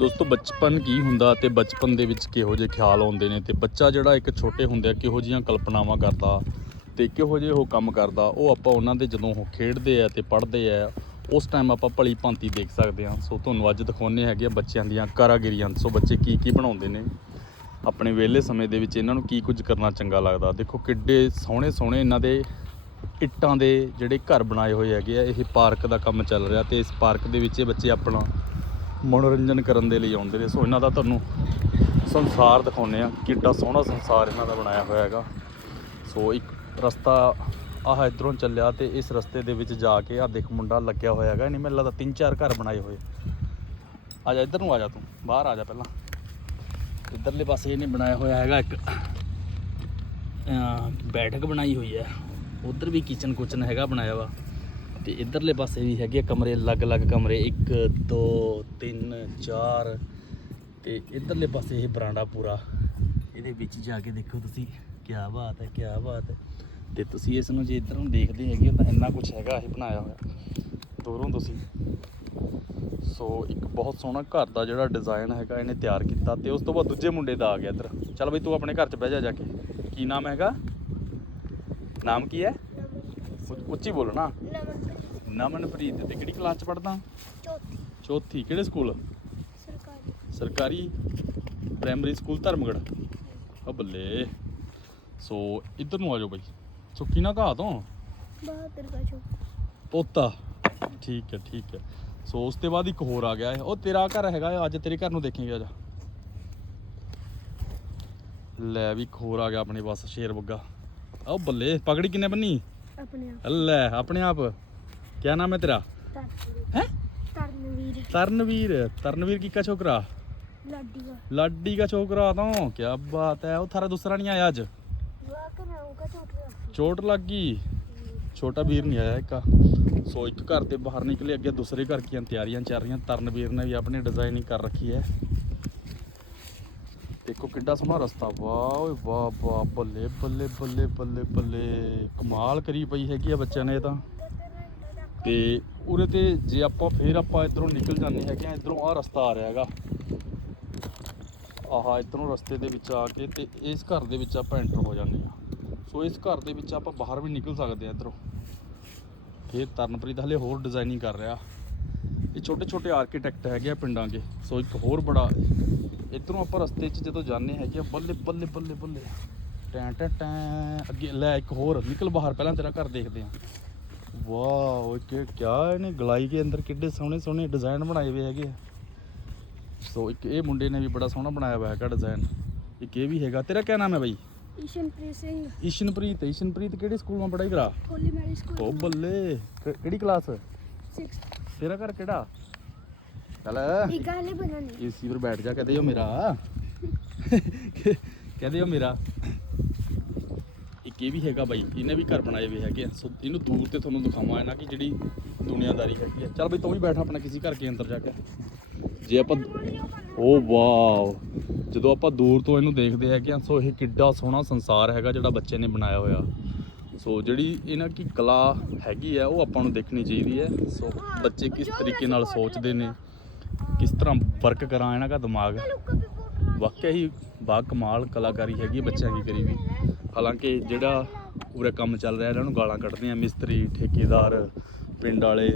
ਦੋਸਤੋ, ਬਚਪਨ ਕੀ ਹੁੰਦਾ ਤੇ ਬਚਪਨ ਦੇ ਵਿੱਚ ਕਿਹੋ ਜਿਹੇ ਖਿਆਲ ਆਉਂਦੇ ਨੇ ਤੇ ਬੱਚਾ ਜਿਹੜਾ ਇੱਕ ਛੋਟੇ ਹੁੰਦਿਆਂ ਕਿਹੋ ਜਿਹੀਆਂ ਕਲਪਨਾਵਾਂ ਕਰਦਾ ਤੇ ਕਿਹੋ ਜਿਹੇ ਉਹ ਕੰਮ ਕਰਦਾ, ਉਹ ਆਪਾਂ ਉਹਨਾਂ ਦੇ ਜਦੋਂ ਉਹ ਖੇਡਦੇ ਆ ਤੇ ਪੜ੍ਹਦੇ ਆ, ਉਸ ਟਾਈਮ ਆਪਾਂ ਭਲੀ ਭਾਂਤੀ ਦੇਖ ਸਕਦੇ ਹਾਂ। ਸੋ ਤੁਹਾਨੂੰ ਅੱਜ ਦਿਖਾਉਣੇ ਹੈਗੇ ਆ ਬੱਚਿਆਂ ਦੀਆਂ ਕਾਰਾਗਰੀਆਂ। ਸੋ ਬੱਚੇ ਕੀ ਕੀ ਬਣਾਉਂਦੇ ਨੇ? ਆਪਣੇ ਵਿਹਲੇ ਸਮੇਂ ਦੇ ਵਿੱਚ ਇਹਨਾਂ ਨੂੰ ਕੀ ਕੁਝ ਕਰਨਾ ਚੰਗਾ ਲੱਗਦਾ? ਦੇਖੋ, ਕਿੱਡੇ ਸੋਹਣੇ ਸੋਹਣੇ ਇਹਨਾਂ ਦੇ ਇੱਟਾਂ ਦੇ ਜਿਹੜੇ ਘਰ ਬਣਾਏ ਹੋਏ ਹੈਗੇ ਆ, ਇਹ ਪਾਰਕ ਦਾ ਕੰਮ ਚੱਲ ਰਿਹਾ ਤੇ ਇਸ ਪਾਰਕ ਦੇ ਵਿੱਚ ਇਹ ਬੱਚੇ ਆਪਣਾ ਮਨੋਰੰਜਨ ਕਰਨ ਦੇ ਲਈ ਆਉਂਦੇ ਨੇ। ਸੋ ਇਹਨਾਂ ਦਾ ਤੁਹਾਨੂੰ ਸੰਸਾਰ ਦਿਖਾਉਂਦੇ ਆ ਕਿੱਡਾ ਸੋਹਣਾ ਸੰਸਾਰ ਇਹਨਾਂ ਦਾ ਬਣਾਇਆ ਹੋਇਆ ਹੈਗਾ। ਸੋ ਇੱਕ ਰਸਤਾ ਆਹ ਇਧਰੋਂ ਚੱਲਿਆ ਤੇ ਇਸ ਰਸਤੇ ਦੇ ਵਿੱਚ ਜਾ ਕੇ ਆ ਦੇਖ ਮੁੰਡਾ ਲੱਗਿਆ ਹੋਇਆ ਹੈਗਾ। ਨਹੀਂ ਮੈਨੂੰ ਲੱਗਦਾ ਤਿੰਨ ਚਾਰ ਘਰ ਬਣਾਏ ਹੋਏ। ਆ ਜਾ, ਇੱਧਰ ਨੂੰ ਆ ਜਾ ਤੂੰ। ਬਾਹਰ ਆ ਜਾ ਪਹਿਲਾਂ। ਇੱਧਰਲੇ ਪਾਸੇ ਇਹਨੇ ਬਣਾਇਆ ਹੋਇਆ ਹੈਗਾ ਇੱਕ ਬੈਠਕ ਬਣਾਈ ਹੋਈ ਹੈ। ਉਧਰ ਵੀ ਕਿਚਨ ਕੁਚਨ ਹੈਗਾ ਬਣਾਇਆ ਵਾ। ਤੇ ਇਧਰਲੇ ਪਾਸੇ ਵੀ ਹੈਗੇ ਕਮਰੇ, ਅਲੱਗ-ਅਲੱਗ ਕਮਰੇ 1 2 3 4 ਤੇ ਇਧਰਲੇ ਪਾਸੇ ਇਹ ਬਰਾਂਡਾ ਪੂਰਾ। ਇਹਦੇ ਵਿੱਚ ਜਾ ਕੇ ਦੇਖੋ ਤੁਸੀਂ ਕੀ ਬਾਤ ਹੈ ਕੀ ਬਾਤ ਹੈ। ਤੇ ਤੁਸੀਂ ਇਸ ਨੂੰ ਜੇ ਇਧਰੋਂ ਦੇਖਦੇ ਹੈਗੇ ਹੋ ਤਾਂ ਇੰਨਾ ਕੁਝ ਹੈਗਾ ਇਹ ਬਣਾਇਆ ਹੋਇਆ। ਦੂਰੋਂ ਤੁਸੀਂ। ਸੋ ਇੱਕ ਬਹੁਤ ਸੋਹਣਾ ਘਰ ਦਾ ਜਿਹੜਾ ਡਿਜ਼ਾਈਨ ਹੈਗਾ ਇਹਨੇ ਤਿਆਰ ਕੀਤਾ ਤੇ ਉਸ ਤੋਂ ਬਾਅਦ ਦੂਜੇ ਮੁੰਡੇ ਦਾ ਆ ਗਿਆ ਇੱਧਰ। ਚੱਲ ਬਈ ਤੂੰ ਆਪਣੇ ਘਰ 'ਚ ਬਹਿ ਜਾ ਜਾ ਕੇ। ਕੀ ਨਾਮ ਹੈਗਾ? ਨਾਮ ਕੀ ਹੈ? ਉੱਚੀ ਬੋਲੋ ਨਾ। ਨਮਨਪ੍ਰੀਤ ਤੇ ਕਿਹੜੀ ਕਲਾਸ 'ਚ ਪੜਦਾ ਚੌਥੀ। ਚੌਥੀ ਕਿਹੜੇ ਸਕੂਲ ਸਰਕਾਰੀ। ਸਰਕਾਰੀ? ਪ੍ਰਾਇਮਰੀ ਸਕੂਲ ਧਰਮਗੜ ਆ ਬੱਲੇ। ਸੋ ਇੱਧਰ ਨੂੰ ਆ ਜਾਓ ਬਈ। ਸੁੱਕੀ ਨਾ ਘਾਹ ਤੋਂ? ਬਹਾਦਰ ਦਾ ਚੌਕ ਪੋਤਾ। ਠੀਕ ਹੈ ਠੀਕ ਹੈ। ਸੋ ਉਸ ਤੋਂ ਬਾਅਦ ਇੱਕ ਹੋਰ ਆ ਗਿਆ ਉਹ ਤੇਰਾ ਘਰ ਹੈਗਾ ਅੱਜ ਤੇਰੇ ਘਰ ਨੂੰ ਦੇਖੇਂਗੇ ਅੱਜ ਲੈ ਵੀ ਹੋਰ ਆ ਗਿਆ ਆਪਣੇ ਬਸ ਸ਼ੇਰ ਬੱਗਾ। ਉਹ ਬੱਲੇ ਪਗੜੀ ਕਿੰਨੇ ਬੰਨੀ? ਆਪਣੇ ਆਪ। ਲੈ ਆਪਣੇ ਆਪ। ਕੀ ਨਾਮ ਹੈ ਤੇਰਾ ਤਰਨਵੀਰ ਹੈ ਤਰਨਵੀਰ ਤਰਨਵੀਰ ਤਰਨਵੀਰ ਕੀ ਕਾ ਛੋਕਰਾ ਲਾਡੀ ਦਾ ਲਾਡੀ का छोकरा तो क्या बात है वो थारा दूसरा नहीं आया आज ਵਾਹ ਕਰਾਉਂਗਾ ਚੌਥੀ चोट लग गई ਛੋਟਾ ਵੀਰ ਨਹੀਂ ਆਇਆ ਇੱਕ ਸੋ ਇੱਕ ਘਰ ਦੇ ਬਾਹਰ ਨਿਕਲੇ ਅੱਗੇ ਦੂਸਰੇ ਘਰ ਦੀਆਂ ਤਿਆਰੀਆਂ ਚੱਲ ਰਹੀਆਂ ਤਰਨਵੀਰ ਨੇ ਵੀ ਆਪਣੀ ਡਿਜ਼ਾਈਨਿੰਗ ਕਰ ਰੱਖੀ ਹੈ ਦੇਖੋ ਕਿੱਡਾ ਸੋਹਣਾ ਰਸਤਾ ਵਾਹ ਓਏ ਵਾਹ ਵਾਹ ਬੱਲੇ ਬੱਲੇ ਬੱਲੇ ਬੱਲੇ ਬੱਲੇ ਕਮਾਲ ਕਰੀ ਪਈ ਹੈਗੀ ਆ ਬੱਚਿਆਂ ਨੇ ਇਹ ਤਾਂ ਤੇ ਉਰੇ ਤੇ ਜੇ ਆਪਾਂ ਫੇਰ ਆਪਾਂ ਇਧਰੋਂ ਨਿਕਲ ਜਾਂਦੇ ਹੈਗੇ ਆ, ਇਧਰੋਂ ਆਹ ਰਸਤਾ ਆ ਰਿਹਾ ਹੈਗਾ। ਆਹ ਇਧਰੋਂ ਰਸਤੇ ਦੇ ਵਿੱਚ ਆ ਕੇ ਤੇ ਇਸ ਘਰ ਦੇ ਵਿੱਚ ਆਪਾਂ ਐਂਟਰ ਹੋ ਜਾਂਦੇ ਆ। ਸੋ ਇਸ ਘਰ ਦੇ ਵਿੱਚ ਆਪਾਂ ਬਾਹਰ ਵੀ ਨਿਕਲ ਸਕਦੇ ਆ ਇਧਰੋਂ। ਇਹ ਤਰਨਪ੍ਰੀਤ ਹਲੇ ਹੋਰ ਡਿਜ਼ਾਈਨਿੰਗ ਕਰ ਰਿਹਾ। ਇਹ ਛੋਟੇ ਛੋਟੇ ਆਰਕੀਟੈਕਟ ਹੈਗੇ ਆ ਪਿੰਡਾਂ ਦੇ। ਸੋ ਇੱਕ ਹੋਰ ਬੜਾ, ਇਧਰੋਂ ਆਪਾਂ ਰਸਤੇ 'ਚ ਜਦੋਂ ਜਾਂਦੇ ਹੈਗੇ ਆ, ਬੱਲੇ ਬੱਲੇ ਬੱਲੇ ਬੱਲੇ। ਟੈਂ ਟੈਂ ਟੈਂ, ਅੱਗੇ ਲੈ ਇੱਕ ਹੋਰ, ਨਿਕਲ ਬਾਹਰ, ਪਹਿਲਾਂ ਤੇਰਾ ਘਰ ਦੇਖਦੇ ਆ। ਵਾਓ ਕਿ ਕਿਆ ਇਹਨੇ ਗਲਾਈ ਦੇ ਅੰਦਰ ਕਿੱਡੇ ਸੋਹਣੇ ਸੋਹਣੇ ਡਿਜ਼ਾਈਨ ਬਣਾਏ ਹੋਏ ਹੈਗੇ ਸੋ ਇੱਕ ਇਹ ਮੁੰਡੇ ਨੇ ਵੀ ਬੜਾ ਸੋਹਣਾ ਬਣਾਇਆ ਹੋਇਆ ਹੈਗਾ ਡਿਜ਼ਾਈਨ ਇੱਕ ਇਹ ਵੀ ਹੈਗਾ। ਤੇਰਾ ਕੀ ਨਾਮ ਹੈ ਬਾਈ? ਈਸ਼ਨਪ੍ਰੀਤ ਸਿੰਘ। ਈਸ਼ਨਪ੍ਰੀਤ ਈਸ਼ਨਪ੍ਰੀਤ ਕਿਹੜੇ ਸਕੂਲ ਮਾ ਪੜ੍ਹਾਈ ਕਰਾ? Holy Mary school. ਉਹ ਬੱਲੇ ਕਿ- ਕਿਹੜੀ ਕਲਾਸ? 6 ਤੇਰਾ ਘਰ ਕਿਹੜਾ? ਚੱਲ। ਇਹ ਗਾਲੇ ਬਣਾਣੀ ਏਸੀ ਪਰ ਬੈਠ ਜਾ ਕਹਦੇ ਹੋ ਮੇਰਾ। ਕਹਦੇ ਹੋ ਮੇਰਾ। ਇਹ ਵੀ ਹੈਗਾ ਬਾਈ, ਇਹਨੇ ਵੀ ਘਰ ਬਣਾਏ ਹੋਏ ਹੈਗੇ ਆ। ਸੋ ਇਹਨੂੰ ਦੂਰ ਤੇ ਤੁਹਾਨੂੰ ਦਿਖਾਵਾਂ ਇਹਨਾਂ ਕਿ ਜਿਹੜੀ ਦੁਨੀਆਦਾਰੀ ਹੈਗੀ ਆ। ਚੱਲ ਬਈ, ਤੂੰ ਵੀ ਬੈਠ ਆਪਣਾ ਕਿਸੇ ਘਰ ਕੇ ਅੰਦਰ ਜਾ ਕੇ। ਜੇ ਆਪਾਂ ਓ ਵਾਓ। ਜਦੋਂ ਆਪਾਂ ਦੂਰ ਤੋਂ ਇਹਨੂੰ ਦੇਖਦੇ ਹੈਗੇ ਆ, ਸੋ ਇਹ ਕਿੱਡਾ ਸੋਹਣਾ ਸੰਸਾਰ ਹੈਗਾ ਜਿਹੜਾ ਬੱਚੇ ਨੇ ਬਣਾਇਆ ਹੋਇਆ। ਸੋ ਜਿਹੜੀ ਇਹਨਾਂ ਕੀ ਕਲਾ ਹੈਗੀ ਆ, ਉਹ ਆਪਾਂ ਨੂੰ ਦੇਖਣੀ ਚਾਹੀਦੀ ਹੈ। ਸੋ ਬੱਚੇ ਕਿਸ ਤਰੀਕੇ ਨਾਲ ਸੋਚਦੇ ਨੇ, ਕਿਸ ਤਰ੍ਹਾਂ ਵਰਕ ਕਰਾਂ ਇਹਨਾਂ ਦਾ ਦਿਮਾਗ। ਵਾਕਿਆ ਹੀ ਬਾ ਕਮਾਲ ਕਲਾਕਾਰੀ ਹੈਗੀ ਹੈ ਬੱਚਿਆਂ ਦੀ ਕਰੀ ਵੀ। ਹਾਲਾਂਕਿ ਜਿਹੜਾ ਪੂਰਾ ਕੰਮ ਚੱਲ ਰਿਹਾ, ਇਹਨਾਂ ਨੂੰ ਗਾਲਾਂ ਕੱਢਦੇ ਆ ਮਿਸਤਰੀ, ਠੇਕੇਦਾਰ, ਪਿੰਡ ਵਾਲੇ।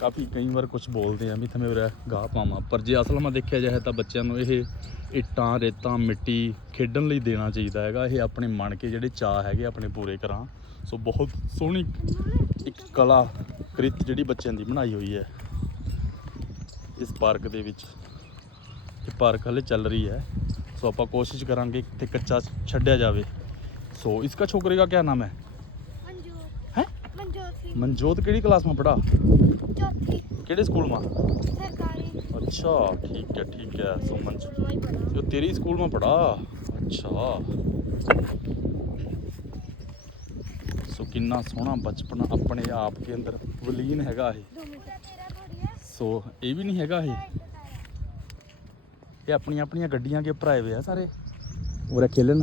ਕਾਫੀ ਕਈ ਵਾਰ ਕੁਝ ਬੋਲਦੇ ਆ ਵੀ ਥਮੇ ਉਰੇ ਗਾਹ ਪਾਵਾਂ। ਪਰ ਜੇ ਅਸਲ ਮੈਂ ਦੇਖਿਆ ਜਾਏ ਤਾਂ ਬੱਚਿਆਂ ਨੂੰ ਇਹ ਇੱਟਾਂ, ਰੇਤਾਂ, ਮਿੱਟੀ ਖੇਡਣ ਲਈ ਦੇਣਾ ਚਾਹੀਦਾ ਹੈਗਾ। ਇਹ ਆਪਣੇ ਮਨ ਕੇ ਜਿਹੜੇ ਚਾਹ ਹੈਗੇ ਆਪਣੇ ਪੂਰੇ ਕਰਾਂ। ਸੋ ਬਹੁਤ ਸੋਹਣੀ ਇੱਕ ਕਲਾ ਕ੍ਰਿਤ ਜਿਹੜੀ ਬੱਚਿਆਂ ਦੀ ਬਣਾਈ ਹੋਈ ਹੈ। ਇਸ ਪਾਰਕ ਦੇ ਵਿੱਚ ਇਹ ਪਾਰਕ ਹਲੇ ਚੱਲ ਰਹੀ ਹੈ। ਸੋ ਆਪਾਂ ਕੋਸ਼ਿਸ਼ ਕਰਾਂਗੇ ਕਿ ਕੱਚਾ ਛੱਡਿਆ ਜਾਵੇ। ਸੋ ਇਸਕਾ ਛੋਕਰੇ ਦਾ ਕੀ ਨਾਮ ਹੈ ਮਨਜੋਤ ਹੈ ਮਨਜੋਤ ਸਿੰਘ ਮਨਜੋਤ ਕਿਹੜੀ ਕਲਾਸ में ਪੜਾ ਚੌਥੀ ਕਿਹੜੇ ਸਕੂਲ में ਸਰਕਾਰੀ अच्छा ठीक है ठीक है सो मंज ਸਕੂਲ ਹੀ ਪੜਾ जो तेरी स्कूल में पढ़ा अच्छा ਸੋ ਕਿੰਨਾ ਸੋਹਣਾ ਬਚਪਨ ਆਪਣੇ ਆਪ ਦੇ ਅੰਦਰ ਵਲੀਨ ਹੈਗਾ ਇਹ ਦੋ ਮਿੰਟ ਤੇਰਾ ਥੋੜੀ ਹੈ ਸੋ ਇਹ ਵੀ ਨਹੀਂ ਹੈਗਾ ਇਹ ਇਹ ਆਪਣੀਆਂ ਆਪਣੀਆਂ ਗੱਡੀਆਂ ਕੇ ਭਰਾਏ ਹੋਏ ਆ ਸਾਰੇ ਉਰੇ ਖੇਲਣ।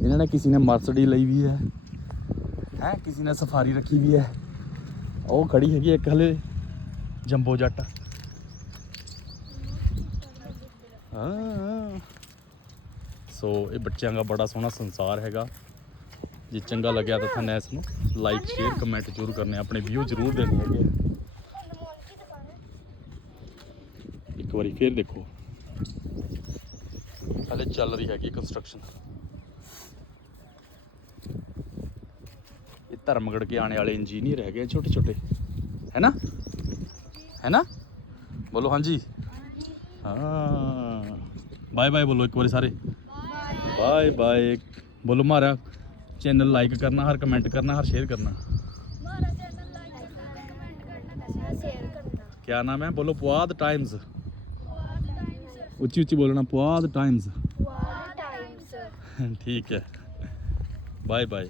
ਇਹਨਾਂ ਨੇ ਕਿਸੇ ਨੇ ਮਰਸਡੀ ਲਈ ਵੀ ਹੈ। ਹੈ, ਕਿਸੇ ਨੇ ਸਫਾਰੀ ਰੱਖੀ ਵੀ ਹੈ। ਉਹ ਖੜੀ ਹੈਗੀ ਇੱਕ ਹਲੇ, ਜੰਬੋ ਜੱਟ। ਹਾਂ। ਸੋ ਇਹ ਬੱਚਿਆਂ ਦਾ ਬੜਾ ਸੋਹਣਾ ਸੰਸਾਰ ਹੈਗਾ। ਜੇ ਚੰਗਾ ਲੱਗਿਆ ਤਾਂ ਤੁਹਾਨੂੰ ਇਸ ਨੂੰ ਲਾਈਕ ਸ਼ੇਅਰ ਕਮੈਂਟ ਜ਼ਰੂਰ ਕਰਨੇ। ਆਪਣੇ ਵੀਊ ਜ਼ਰੂਰ ਦੇਣੇ ਹੈਗੇ ਅਨਮੋਲ ਇੱਕ ਵਾਰੀ ਫੇਰ ਦੇਖੋ। ਹਲੇ ਚੱਲ ਰਹੀ ਹੈਗੀ ਕੰਸਟਰਕਸ਼ਨ ਇਹ ਧਰਮਗੜ ਕੇ ਆਣੇ ਵਾਲੇ ਇੰਜੀਨੀਅਰ ਹੈਗੇ ਛੋਟੇ ਛੋਟੇ ਹੈ ਨਾ? ਹੈ ਨਾ? ਬੋਲੋ ਹਾਂਜੀ। ਹਾਂ। ਬਾਏ ਬਾਏ ਬੋਲੋ ਇੱਕ ਵਾਰੀ ਸਾਰੇ। ਬਾਏ ਬਾਏ ਬੋਲੋ ਮਾਰਾ ਚੈਨਲ ਲਾਈਕ ਕਰਨਾ ਹਰ ਕਮੈਂਟ ਕਰਨਾ ਹਰ ਸ਼ੇਅਰ ਕਰਨਾ। ਮਾਰਾ ਚੈਨਲ ਲਾਈਕ ਕਰਨਾ ਕਮੈਂਟ ਕਰਨਾ ਸ਼ੇਅਰ ਕਰਨਾ। ਕਿਆ ਨਾਮ ਹੈ? ਬੋਲੋ ਵਾਰ ਟਾਈਮਸ ਉੱਚੀ ਉੱਚੀ ਬੋਲਣਾ ਪੁਆਧ ਟਾਈਮਜ਼ ਵਾਰ ਟਾਈਮਸ ਠੀਕ ਹੈ। Bye bye